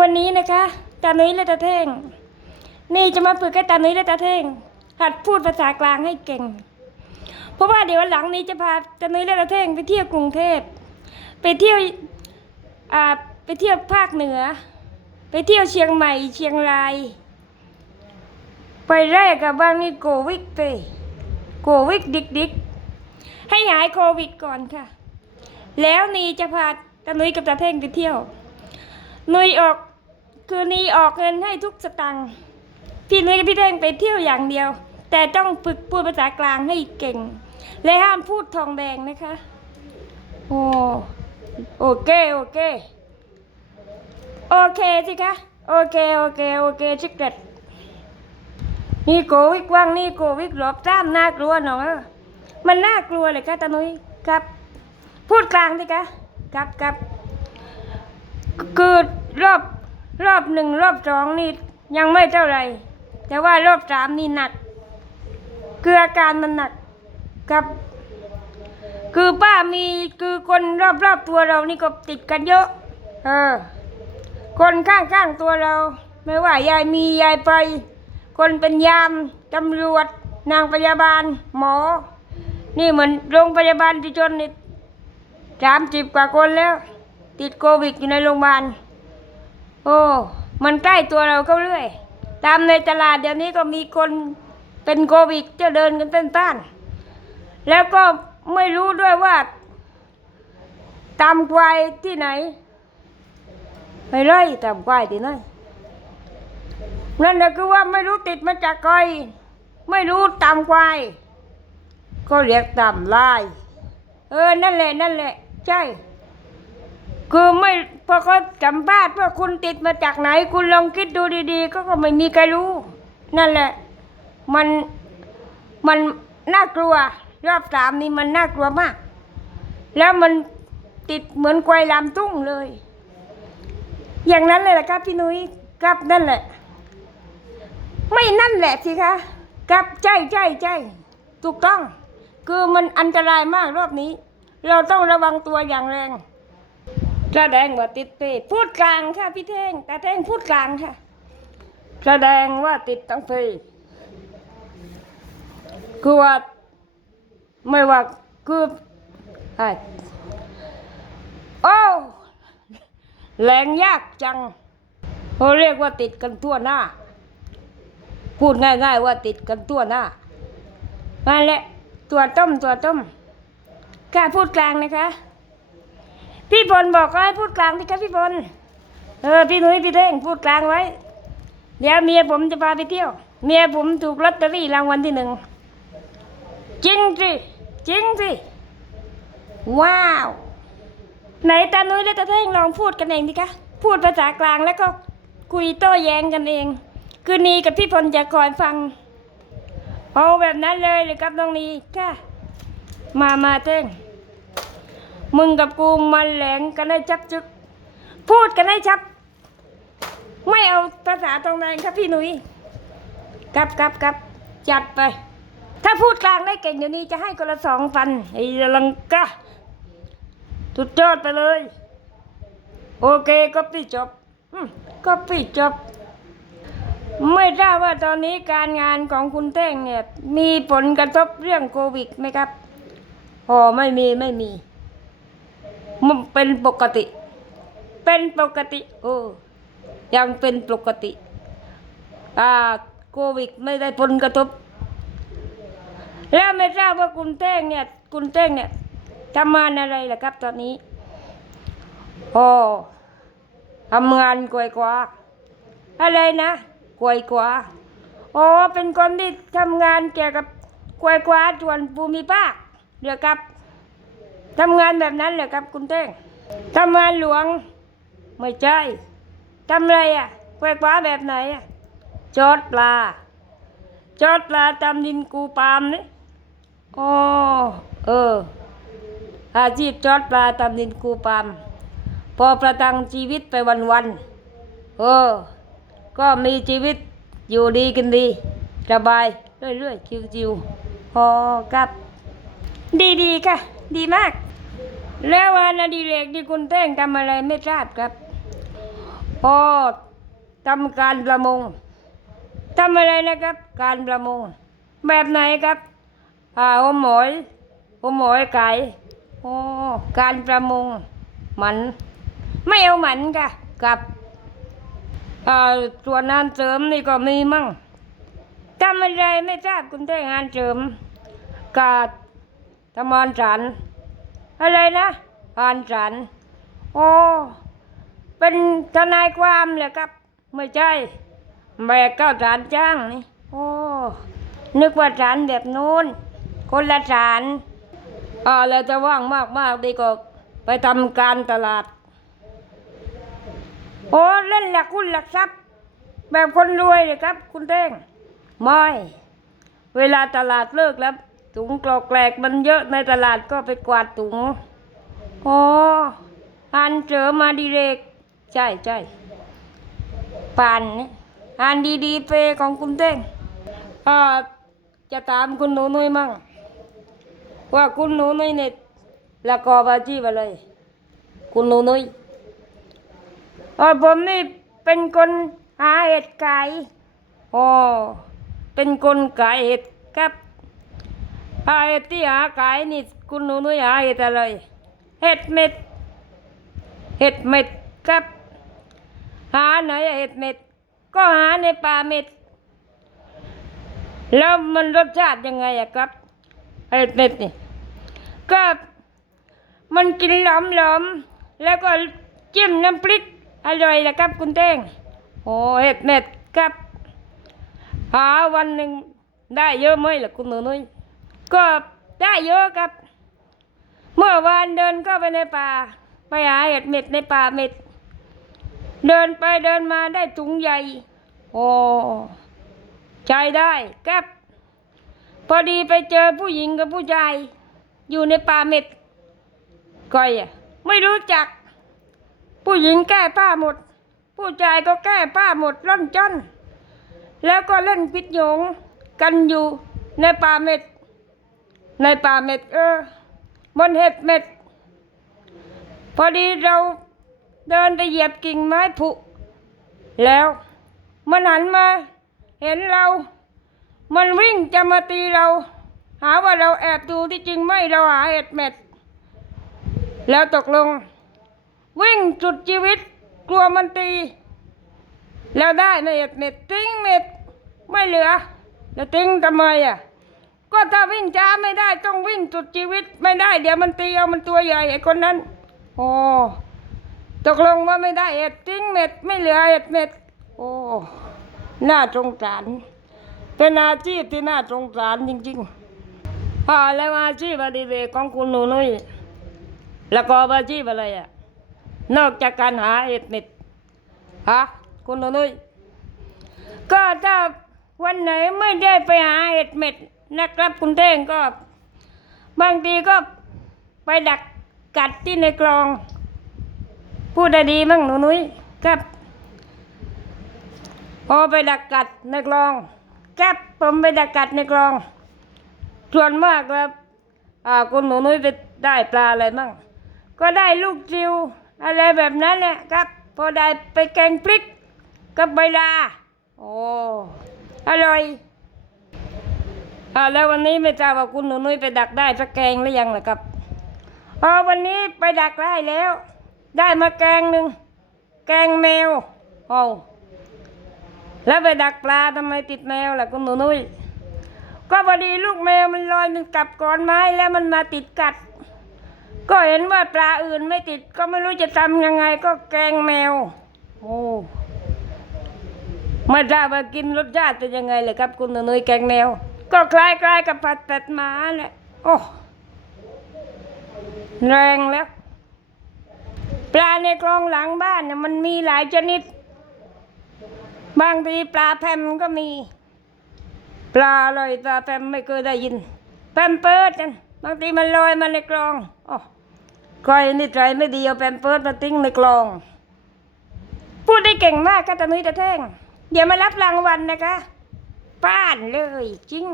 วันนี้นะคะตานุ้ยและตาเท่ง นี่จะมาฝึกให้ตานุ้ยและตาเท่ง หัดพูดภาษากลางให้เก่ง เพราะว่าเดี๋ยววันหลังนี้จะพาตานุ้ยและตาเท่งไปเที่ยวกรุงเทพ ไปเที่ยวอ่าไปเที่ยวภาคเหนือ ไปเที่ยวเชียงใหม่เชียงราย ไปแรกกับบ้างนี่โควิดไปโควิดดิกดิกให้หายโควิดก่อนค่ะ แล้วนี่จะพาตานุ้ยกับตาเท่งไปเที่ยว นุยออกคือนีออกเงินให้ทุกสตังค์พี่นุยกับพี่เท่งไปเที่ยวอย่างเดียว แต่ต้องฝึกพูดภาษากลางให้เก่ง และห้ามพูดทองแดงนะคะ โอ้โอเคโอเคโอเคสิคะโอเคโอเคโอเคชิคเด็ดนี่โกวิกว่างนี่โกวิกหลบจ้ามน่ากลัวหนอมันน่ากลัวเลยค่ะตานุยครับ พูดกลางสิคะครับครับ คือรอบรอบหนึ่งรอบสองนี่ยังไม่เท่าไหร่ แต่ว่ารอบสามนี่หนัก คืออาการมันหนักครับ คือป้ามีคือคนรอบรอบตัวเรานี่ก็ติดกันเยอะ เออ คนข้างข้างตัวเรา ไม่ว่ายายมียายไป คนเป็นยามตำรวจ นางพยาบาล หมอ นี่เหมือนโรงพยาบาลที่ชนนี่สามสิบกว่าคนแล้ว ติดโควิดอยู่ในโรงพยาบาล โอ้ มันใกล้ตัวเราเข้าเรื่อย ตามในตลาดเดี๋ยวนี้ก็มีคนเป็นโควิดจะเดินกันเต้นต้าน แล้วก็ไม่รู้ด้วยว่าตามควายที่ไหน ไปไล่ตามควายที่ไหนนั่นแหละคือว่าไม่รู้ติดมาจากใครไม่รู้ตามควายก็เรียกตามลาย เออ นั่นแหละ นั่นแหละ ใช่ คือไม่พอเขาสัมภาษณ์ว่าคุณติดมาจากไหน คุณลองคิดดูดีๆ ก็ก็ไม่มีใครรู้ นั่นแหละ มันมันน่ากลัว รอบสามนี่มันน่ากลัวมาก แล้วมันติดเหมือนควายลามตุ้งเลย อย่างนั้นเลยแหละครับพี่นุ้ยครับนั่นแหละ ไม่นั่นแหละสิคะครับใช่ใช่ใช่ถูกต้อง คือมันอันตรายมากรอบนี้ เราต้องระวังตัวอย่างแรง แสดงว่าติดเปพูดกลางค่ะพี่เท่งแต่เท่งพูดกลางค่ะ แสดงว่าติดตั้งเพคือว่าไม่ว่าคือไอ้โอ้แรงยากจังเขาเรียกว่าติดกันทั่วหน้า พูดง่าย ๆ ว่าติดกันทั่วหน้านั่นแหละตัวต้มตัวต้มกล้าพูดกลางนะคะ พี่พลบอกก็ให้พูดกลางสิครับพี่พลเออพี่หนุ่ยพี่เท่งพูดกลางไว้ เดี๋ยวเมียผมจะพาไปเที่ยว เมียผมถูกลอตเตอรี่รางวัลที่หนึ่งจริงสิจริงสิว้าว ไหนตานุ้ยและตาเท่งลองพูดกันเองดิคะพูดภาษากลางแล้วก็คุยโต้แย้งกันเอง คือนีกับพี่พลจะคอยฟังเอาแบบนั้นเลยเลยครับน้องนีค่ะมามาเท่ง มึงกับกูมันแหลงกันให้จับจึก พูดกันให้ชับ ไม่เอาภาษาตรงไหนครับพี่หนุ่ยกับกับกับจัดไป ถ้าพูดกลางได้เก่งเดี๋ยวนี้จะให้คนละสองพันไอ้ลังกะสุดยอดไปเลย โอเคก็พี่จบก็พี่จบ ไม่ทราบว่าตอนนี้การงานของคุณเต้งเนี่ย มีผลกระทบเรื่องโควิดไหมครับอ๋อไม่มีไม่มี มันเป็นปกติ เป็นปกติ โอ้ยังเป็นปกติ อ่าโควิดไม่ได้ผลกระทบ แล้วไม่ทราบว่าคุณเต้งเนี่ย คุณเต้งเนี่ยทำงานอะไรล่ะครับตอนนี้โอ้ทำงานกวยกว่า อะไรนะกวยกว่าอ๋อเป็นคนที่ทำงานเกี่ยวกับกวยกว่าส่วนภูมิภาคเดี๋ยวครับ ทำงานแบบนั้นเหรอครับคุณเต้งทำงานหลวงไม่ใช่ทำอะไรอะแควกว้าแบบไหนอะจอดปลาจอดปลาตามดินกูปามนี่อ๋อเออ อาชีพจอดปลาตามดินกูปาม พอประทังชีวิตไปวันๆเออ ก็มีชีวิตอยู่ดีกินดีสบายเรื่อยๆชิวๆพอครับ ดีๆค่ะ ดีมาก แล้ววันอดิเรกที่คุณเต้งทำอะไรไม่ทราบครับพอทำการประมงทำอะไรนะครับ การประมง แบบไหนครับ อ่าหัวหมอยหัวหมอยไก่โอ้การประมงหมัน ไม่เอาหมันค่ะกับอ่าส่วนงานเสริมนี่ก็มีมั่งทำอะไรไม่ทราบคุณได้งานเสริมกาด ทำงานสัน อะไรนะงานสัน โอ้เป็นทนายความเลยครับ ไม่ใช่แบกเก้าสารจ้างนี่ โอ้ นึกว่าสารแบบนู้น คนละสารอ่าแล้วจะว่างมากมากๆดีก็ไปทำการตลาด โอ้เล่นหลักหุ้นหลักทรัพย์ แบบคนรวยเลยครับ คุณเต้งไม่ เวลาตลาดเลิกแล้ว ถุงกรอกแกรกมันเยอะในตลาดก็ไปกวาดถุงโอ้อันเจอมาดีเรก ใช่ใช่ปานนี่อันดีดีเปของคุณเต้งอ่าจะตามคุณหนูนุ้ยมั่ง ว่าคุณหนูนุ้ยเนี่ยละกอบอาชีพอะไรคุณหนูนุ้ยออผมนี่เป็นคนหาเห็ดไก่อ๋อเป็นคนขายเห็ดครับ หาเห็ดที่หาขายนี่คุณหนูนุ้ยหาเห็ดอะไรเห็ดเม็ดเห็ดเม็ดครับหาไหนอะเห็ดเม็ดก็หาในป่าเม็ด แล้วมันรสชาติยังไงอะครับเห็ดเม็ดนี่ก็มันกินหลอมหลอมแล้วก็จิ้มน้ำพริกอร่อยนะครับคุณเต้งโอ้เห็ดเม็ดครับหาวันหนึ่งได้เยอะไหมล่ะคุณหนูนุ้ย ก็ได้เยอะครับ เมื่อวานเดินเข้าไปในป่า ไปหาเห็ดเม็ดในป่าเม็ด เดินไปเดินมาได้ถุงใหญ่โอ้ใช้ได้ครับ พอดีไปเจอผู้หญิงกับผู้ชายอยู่ในป่าเม็ดก้อยอะไม่รู้จัก ผู้หญิงแก้ผ้าหมด ผู้ชายก็แก้ผ้าหมดร่อนจ้อนแล้วก็เล่นพิษโยงกันอยู่ในป่าเม็ด ในป่าเม็ดเออ บนเห็ดเม็ด พอดีเราเดินไปเหยียบกิ่งไม้ผุ แล้วมันหันมา เห็นเรา มันวิ่งจะมาตีเรา หาว่าเราแอบดูที่จริงไม่เราหาเห็ดเม็ด แล้วตกลง วิ่งจุดชีวิตกลัวมันตี แล้วได้เม็ดเม็ดติ้งเม็ด ไม่เหลือ แล้วติ้งทำไมอะ ก็ถ้าวิ่งช้าไม่ได้ต้องวิ่งจุดชีวิตไม่ได้ เดี๋ยวมันตีเอามันตัวใหญ่ไอ้คนนั้น โอ้ตกลงว่าไม่ได้เอ็ดติ้งเม็ดไม่เหลือเอ็ดเม็ด โอ้น่าสงสารเป็นอาชีพที่น่าสงสารจริงๆอ่าแล้วอาชีพอดิเรกของคุณหนูนุ้ยแล้วก็อาชีพอะไรอะ นอกจากการหาเห็ดเม็ดฮะคุณหนูนุ้ยก็ถ้าวันไหนไม่ได้ไปหาเห็ดเม็ด นะครับ คุณเท่งก็ บางทีก็ไปดักกัดที่ในกลอง พูดได้ดีมั้งหนูนุ้ยครับ พอไปดักกัดในกลองครับผมไปดักกัดในกลอง ส่วนมากแล้วอ่าคุณหนูนุ้ยไปได้ปลาอะไรมั่งก็ได้ลูกจิวอะไรแบบนั้นแหละครับ พอได้ไปแกงพริกกับใบลาโอ้อร่อย อ่าแล้ววันนี้ไม่ทราบว่าคุณหนูนุ้ยไปดักได้สักแกงหรือยังล่ะครับอ๋อวันนี้ไปดักได้แล้ว ได้มาแกงหนึ่งแกงแมวโอ้แล้วไปดักปลาทำไมติดแมวล่ะคุณหนูนุ้ยก็พอดีลูกแมวมันลอยมันกลับก้อนไม้แล้วมันมาติดกัด ก็เห็นว่าปลาอื่นไม่ติดก็ไม่รู้จะทำยังไงก็แกงแมว โอ้ไม่ทราบว่ากินรสชาติเป็นยังไงเลยครับ คุณหนุ่ยแกงแมว ก็คล้ายๆกับผัดเป็ดหมาแหละโอ้แรงแล้ว ปลาในคลองหลังบ้านเนี่ยมันมีหลายชนิด บางทีปลาแพมก็มี ปลาลอยปลาแพมไม่เคยได้ยินแพมเปิดกันบางทีมันลอยมาในกลองโอ้ก้อยนี่ใจไม่ดีเอาแพมเปิดมาทิ้งในกลอง พูดได้เก่งมากก็ตะนุ้ยตะแท่งเดี๋ยวมารับรางวัลนะคะ ป้านเลยจริง